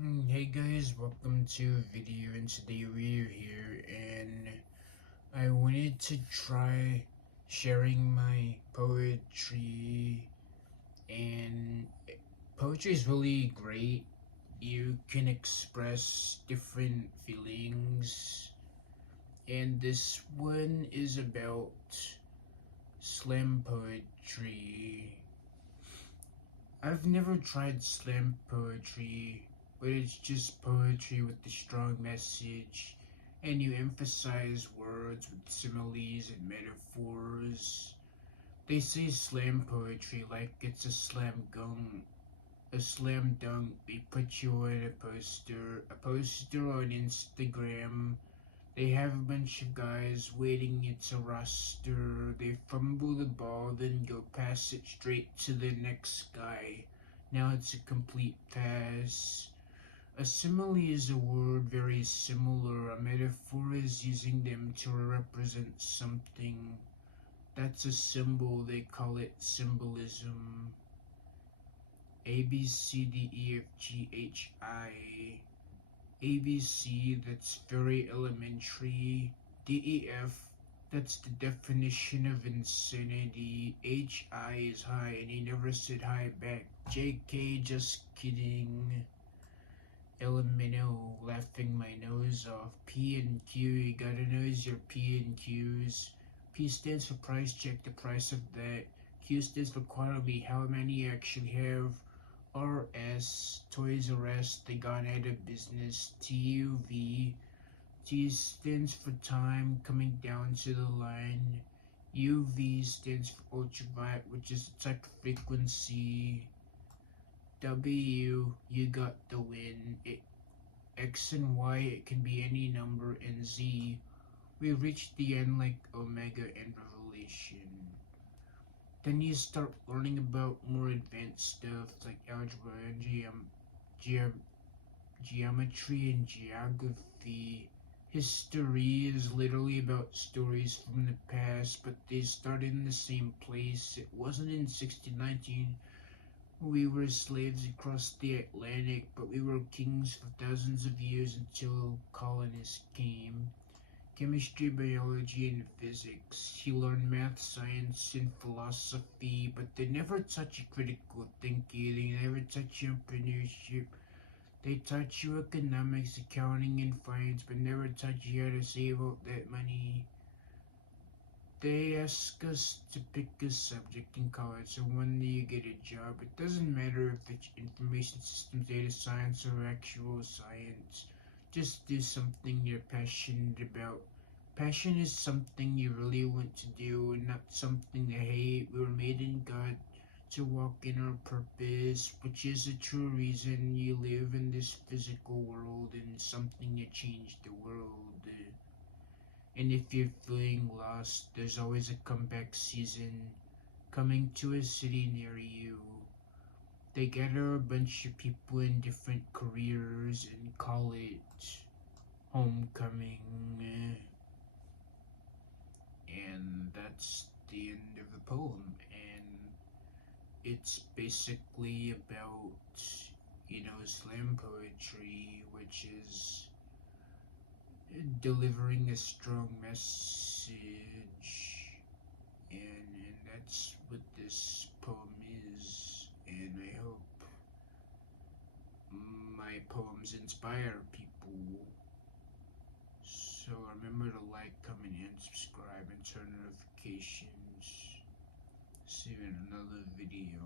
Hey guys, welcome to a video, and today we're here and I wanted to try sharing my poetry. And poetry is really great. You can express different feelings, and this one is about slam poetry. I've never tried slam poetry, but it's just poetry with a strong message, and you emphasize words with similes and metaphors. They say slam poetry like it's a slam dunk. They put you on a poster on Instagram. They have a bunch of guys waiting, it's a roster. They fumble the ball, then go pass it straight to the next guy. Now it's a complete pass. A simile is a word very similar. A metaphor is using them to represent something. That's a symbol, they call it symbolism. A, B, C, D, E, F, G, H, I. ABC, that's very elementary. DEF, that's the definition of insanity. HI is high, and he never said hi back. JK, just kidding. LMNO, laughing my nose off. P and Q, you gotta know your P and Q's. P stands for price check, the price of that. Q stands for quantity, how many you actually have. RS, Toys R Us, they gone out of business. TUV, T stands for time, coming down to the line. UV stands for ultraviolet, which is a type of frequency. W, you got the win. X and Y, it can be any number, and Z, we reach the end like Omega and Revelation. Then you start learning about more advanced stuff like algebra and geometry and geography. History is literally about stories from the past, but they started in the same place. It wasn't in 1619. We were slaves across the Atlantic, but we were kings for thousands of years until colonists came. Chemistry, biology, and physics. He learned math, science, and philosophy, but they never touch critical thinking. They never touch entrepreneurship. They taught you economics, accounting, and finance, but never taught you how to save up that money. They ask us to pick a subject in college, so one day you get a job. It doesn't matter if it's information systems, data science, or actual science. Just do something you're passionate about. Passion is something you really want to do and not something to hate. We were made in God to walk in our purpose, which is a true reason you live in this physical world and something to change the world. And if you're feeling lost, there's always a comeback season coming to a city near you. They gather a bunch of people in different careers and call it homecoming. And that's the end of the poem. And it's basically about, slam poetry, which is delivering a strong message. And that's what this poem is. And I hope my poems inspire people. So remember to like, comment, and subscribe, and turn notifications. See you in another video.